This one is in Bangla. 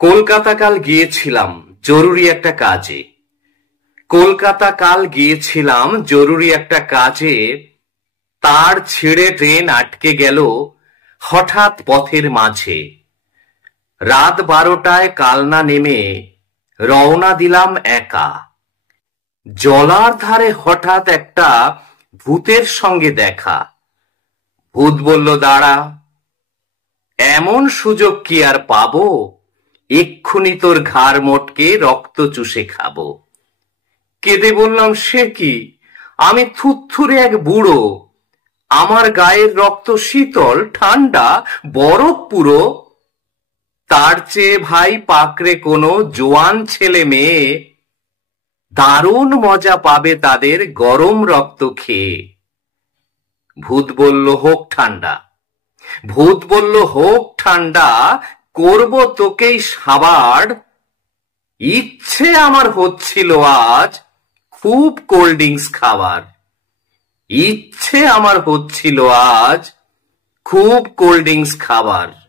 কলকাতা কাল গিয়েছিলাম জরুরি একটা কাজে। কলকাতা কাল গিয়েছিলাম জরুরি একটা কাজে। তার ছেড়ে ট্রেন আটকে গেল হঠাৎ পথের মাঝে। রাত 12টায় কালনা নেমে রওনা দিলাম একা। জলার ধারে হঠাৎ একটা ভূতের সঙ্গে দেখা। ভূত বলল, দাঁড়া, এমন সুযোগ কি আর পাবো, এক্ষুনি তোর ঘাড় মোটকে রক্ত চুষে খাবো। কেঁদে বললাম, সে কি, আমি থুত্থুরে এক বুড়ো, আমার গায়ের রক্ত শীতল ঠান্ডা বরফ পুরো। তার চেয়ে ভাই পাকড়ে কোনো জোয়ান ছেলে মেয়ে, দারুণ মজা পাবে তাদের গরম রক্ত খেয়ে। ভূত বলল, হোক ঠান্ডা। ভূত বলল, হোক ঠান্ডা, করব তোকেই সাবার। ইচ্ছে আমার হচ্ছিল আজ খুব কোল্ড ড্রিঙ্কস খাবার। ইচ্ছে আমার হচ্ছিল আজ খুব কোল্ড ড্রিঙ্কস খাবার।